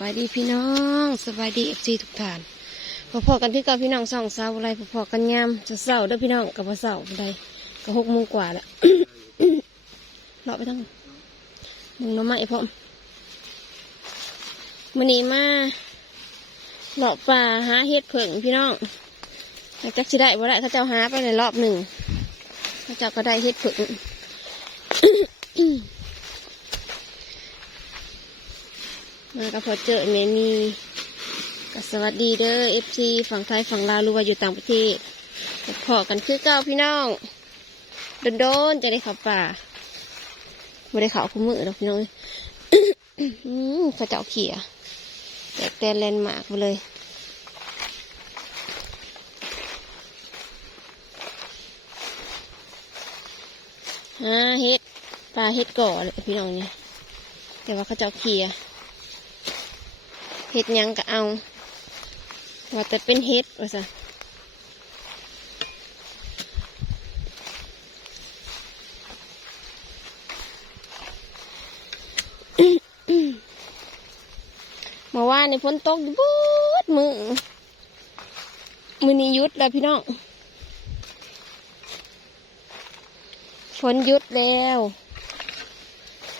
บายดีพี่น้องสบายดีเอฟซีทุกท่านพอๆกันที่กับพี่น้องสองสาวอะไรพอๆกันยามจะเศร้าเด้อพี่น้องกับว่าเศร้าใดก็หกโมงกว่าแล้วเลาะไปทั้งมึงน้ำไม้พร้อมมันนี้มาเลาะป่าหาเห็ดเผิงพี่น้องแต่จักสิได้บ่ได้เขาเจ้าหาไปในรอบหนึ่งเขาเจ้าก็ได้เห็ดเผิง มากับพอเจอเมมีก็สวัสดีเด้อเอฟซีฝั่งไทยฝั่งลาวรู้ว่าอยู่ต่างประเทศพอกันคือเก้าพี่น้องโดนๆจะได้ขับป่าไม่ได้ข่าคุ้มมือหรอกพี่น้องเอ้ยอืมเขาเจ้าเขี่ยแตกแตนแลนด์มาร์กมาเลยฮาเฮ็ดปลาเฮ็ดก่อเลยพี่น้องเนี่ยแต่ว่าเขาเจ้าเขี่ย เห็ดยังก็เอา ว่าแต่เป็นเห็ดว่าซะเมื่อวานในฝนตกบูดมือมือนี้ยุดแล้วพี่น้องฝนยุดแล้ว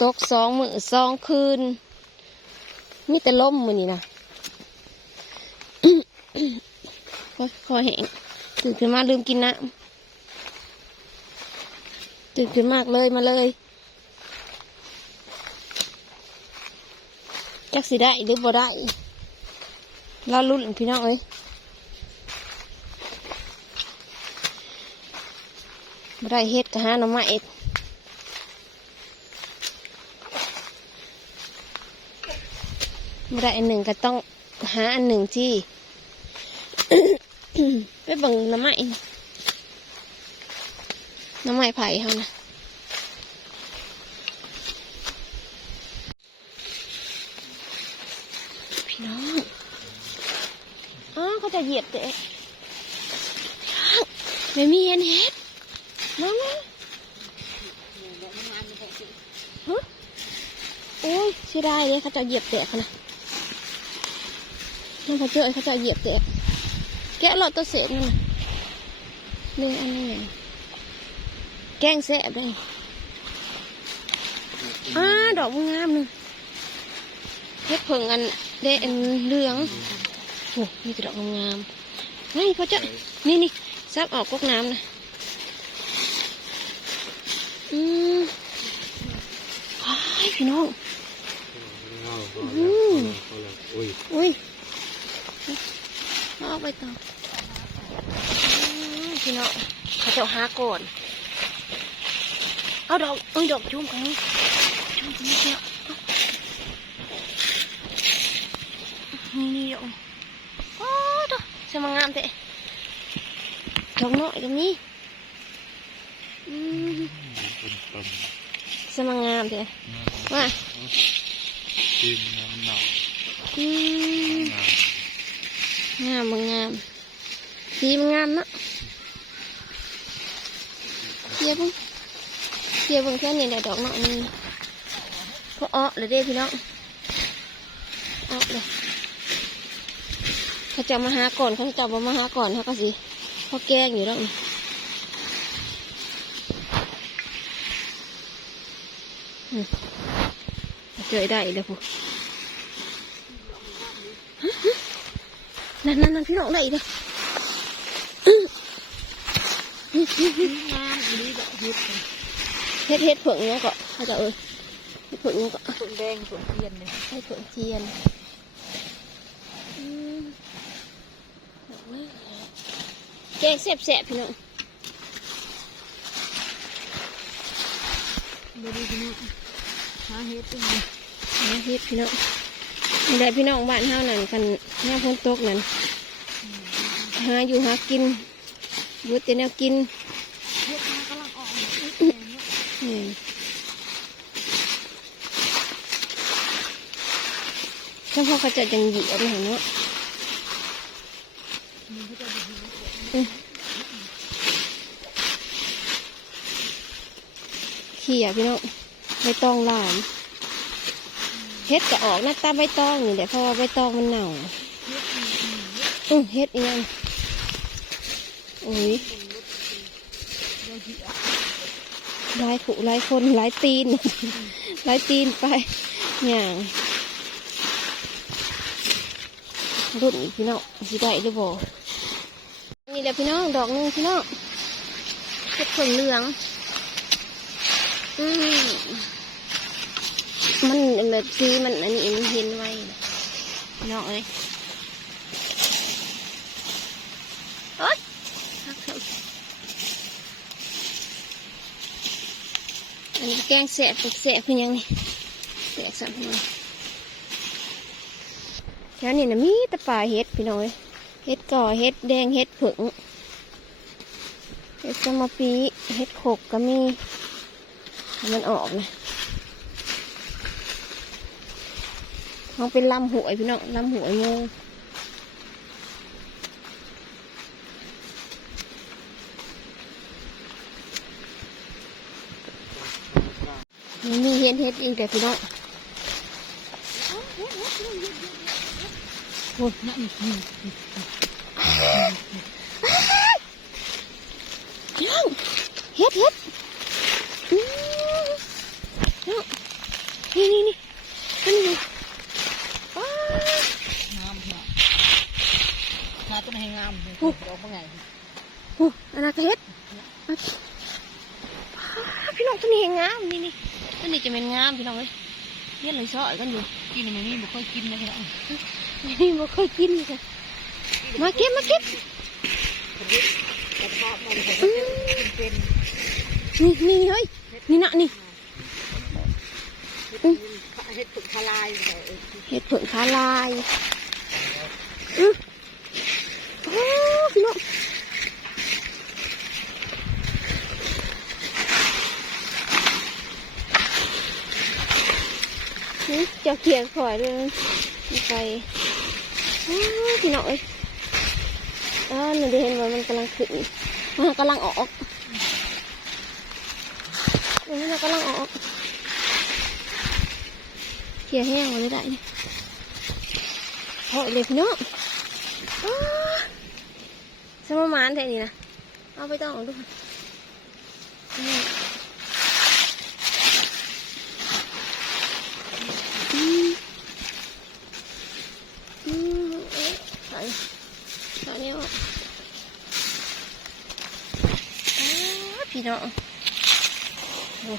ตกสองมือสองคืน มีแต่ล่มมือนี่นะโอ๊ยคอแห้งตื่นขึ้นมาลืมกินน้ำตื่นขึ้นมากเลยมาเลยจักสิได้หรือบ่ได้เราลุ้นพี่น้องเอ้ยบ่ได้เฮ็ดก็หาหน่อไม้ไม่ได้อันหนึ่งก็ต้องหาอันหนึ่งที่ไปเบังน้ำไม้น้ำไม้ไผ่เขานะพี่น้องอ๋อเขาจะเหยียบเตะไม่มีเห็นเห็ดน้องฮะโอ้ยเสียดายเลยเขาจะเหยียบเตะเขานะ นเขาเจอเขาจะเหยียบเตะแกะหลอดตัวเศษนั่นน่ะนี่อันนี้ไงแกงแสบเลยอ่าดอกงามหนึงเฮ็ดเพิ่งอันเดอันเหลืองโอ้มีแต่ดอกงามๆนี่เขาจะนี่นี่ซับออกก๊อกน้ำนะอืมอ้ายพี่น้องอืมอุ้ย อุ้ยเอาไปต่ออืมพี่น้องเขาจะหาก่อนเอาดอกเอ้ยดอกจุ่มกันนี้จุ่มกันนี้เดียวนี่นี่ดอกโอ้ดอกสมังงามเตะดอกน้อยกันนี้อืมเป็นต้นสมังงามเตะว่าทีมน้ำหนาวอืมหนาวงามบ่งามสีมันงามเนาะเทียบงเทียบงแค่นี้แหละดอกเนาะนี่พออ้อเลยเด้พี่น้องอ้อเลยเขาจะมาหาก่อนเขาจะมาหาก่อนเขาก็สิเขาแก้งอยู่แล้วนี่เจอได้เลยพู้ นั่นนั่นพี่น้องได้อีกเลยงามอันนี้แบบเห็ดเฮ็ดเฮ็ดเผิงเนี้ยก็เขาจะเอ้ยเฮ็ดเผิงเนี้ยก็ส่วนแดงส่วนเทียนเลยให้เผิงเทียนอืมแกงแซ่บๆพี่น้องบริพี่น้องหาเห็ดตึ้งเลยหาเฮ็ดพี่น้อง นี่แหละพี่น้องบ้านเฮานั่นกันหน้าพ้นตกนั่นหาอยู่หากินรู้แต่แนวกินเห็ดมากำลังออกมาอีกแดงเนี่ยนี่เฉพาะเขาจะยังหยียบนะเนาะมันก็จะเป็นเห็ดขี้อะพี่น้องไม่ต้องหลาน เฮ็ดก็ออกหน้าตาใบตองนี่แหละเพราะว่าใบตองมันเน่าอือเฮ็ดเอียงโอ้ยหลายขู่หลายคนหลายตีนหลายตีนไปอย่างรุ่นพี่น้องสิได้หรือบ่นี่แหละพี่น้องดอกหนึงพี่น้องเฮ็ดผลเหลือง อืม มันแบบสีมันอันนี้มันเห็นไว้นะพี่น้องเอ้ยโอ๊ยฮักเถอะอันนี้แกงแสบแสบคือหยังนี่แสบสัมพันแถวนี้นะมีแตะป่าเห็ดพี่น้องเอ้ยเห็ดก่อเห็ดแดงเห็ดผึ่งเห็ดสมปีเห็ดขกก็มีมันออกนะ มันเป็นลำหวยพี่น้องลำหวยโมงมันมีเห็ดเห็ดอีกแต่พี่น้องโอ้ยนั่นนี่ พี่น้องเห็ดเห็ดอื้อพี่น้องนี่นี่นี่นี่นี่ว้าว งามเนาะงามตัวไหนงามเลยดอกว่าไง โอ้อันนั้นก็เฮ็ดอะพี่น้อ งตัวนี้เห็นงามนี่นี่ตัวนี้จะเป็นงามพี่น้องเอ้ยเฮ็ดเลยซอยกันอยู่กินมันนี่บ่ค่อยกินนะพี่น้องนี่บ่เคยกินเลยค่ะมาเก็บมาเก็บกระเพาะมันก็อื้อเป็นนี่นี่เฮ้ยนี่นะนี่เห็ดผึ่งทลายเห็ดผึ่งขาลายอื้อโอ้พี่น้องนี่ เจะเขียนข่อยเลยนี่ไปอ้าวพี่น้องเอ้ยอ่าหนูได้เห็นว่ามันกำลังขึ้นมันกำลังออกมันกำลังออกเขียแห้งมาไม่ได้เนี่ยโอ้เลยพี่น้องอ้าสมมานแท่นี้นะเอาไปต้องเอาดูนี่อืมอืมเอ๊ะใส่ใส่เนี่ยอะอ้าพี่น้อโอ้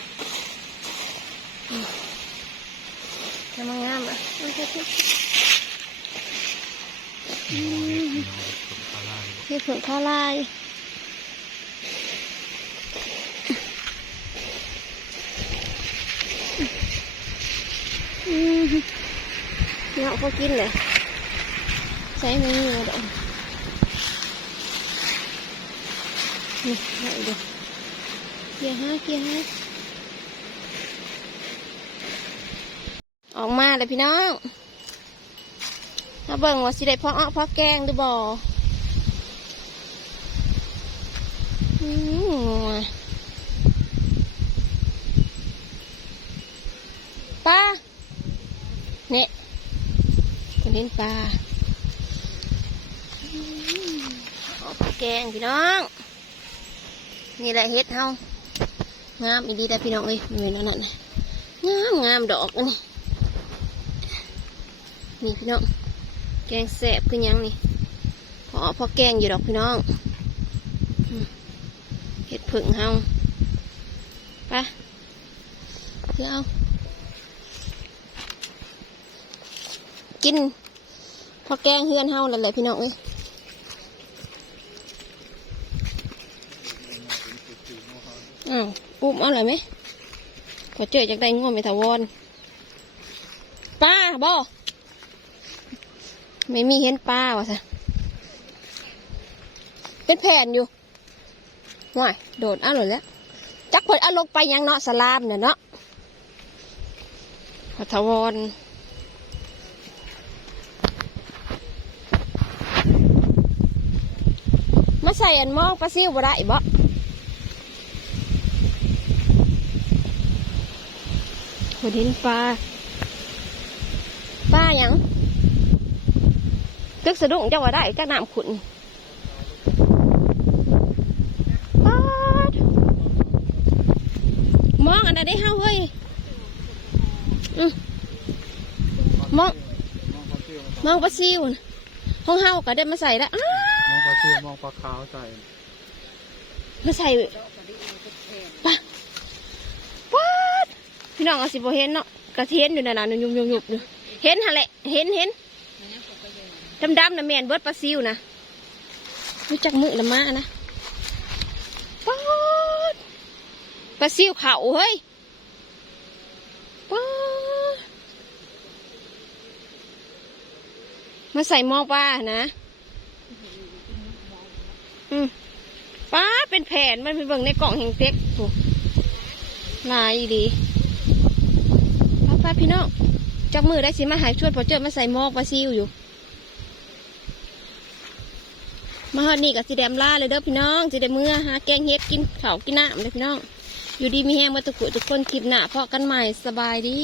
อืมจะมางามอะเอเถอะเถอะอืมคนอะไรเห็ดผงข้าลายเนาะพอกินเลยใช้มือมาดอกนี่ให้ดู กี่ยห้าเกี่ยห้าออกมาเลยพี่น้องมาเบิ่งว่าสิได้พ่ออ้อพ่อแกงหรือบ่ปลาเนี่ยคนเห็นปลาอืมเอาปลาแกงพี่น้อง นี่แหละเฮ็ดเฮา งามอีดีได้พี่น้องเอ้ยม่เป็นอันนั่นน่ะงามงามดอกอันนี่นี่พี่น้อง แกงแสบคือหยังนี่พอพอแกงอยู่ดอกพี่น้องเห็ดผึ่งเฮาไปเพื่อเอากิน พอแกงเฮือนเฮาเลยเลยพี่น้องเอ้ยอ้าว ปุ๊บเอาเลยไหมพอเจอจากได้ง่วงไปถาวรป้าบอไม่มีเห็นป้าวะสะเป็นแผ่นอยู่ว่ายโดดเอาเลยแล้วจักเพิ่นเอาลงไปยังเนาะสลามเนี่ยเนาะพระทวรมาใส่อันหมองปลาซิวบ่ได้บ่ คนเห็นปลายังตึกสะดุ้งจังว่าได้จักน้ำขุนป๊าดมองอันนั้นได้เฮาเฮ้ยอืมมองมองปลาซิวมองปลาซิวน่ะห้องเฮาก็ได้มาใส่แล้วอ้ามองปลาซิวมองปลาขาวใส่มาใส่ปะป๊าด พี่น้องเอาสิบ่เห็นเนาะกระเทียนอยู่นั่นน่ะยุบยุบยุบอยู่เห็นหั่นแหละเห็นเห็นดำๆนะแมนเบิดปลาซิวนะรู้จักมือละมานะป๊าดปลาซิวเขาเฮ้ยป๊าดมาใส่หม้อปลานะอืมป้าเป็นแผ่นมันไปเบิ่งในกล่องแห่งเต็กโอ้ลายดี ป้าป้าดพี่น้องจักมือได้สิมาหายชวดพอเจอมาใส่หมอปลาซิวอยู่ มาฮอดนี่กับสีแดมล่าเลยเด้อพี่น้องสีแดมเมื่อหาแกงเฮ็ดกินข้ากินน้ำเลยพี่น้อง อยู่ดีมีแห้งมาตุกุทุกคนคลิปหน้าเพาะกันใหม่สบายดี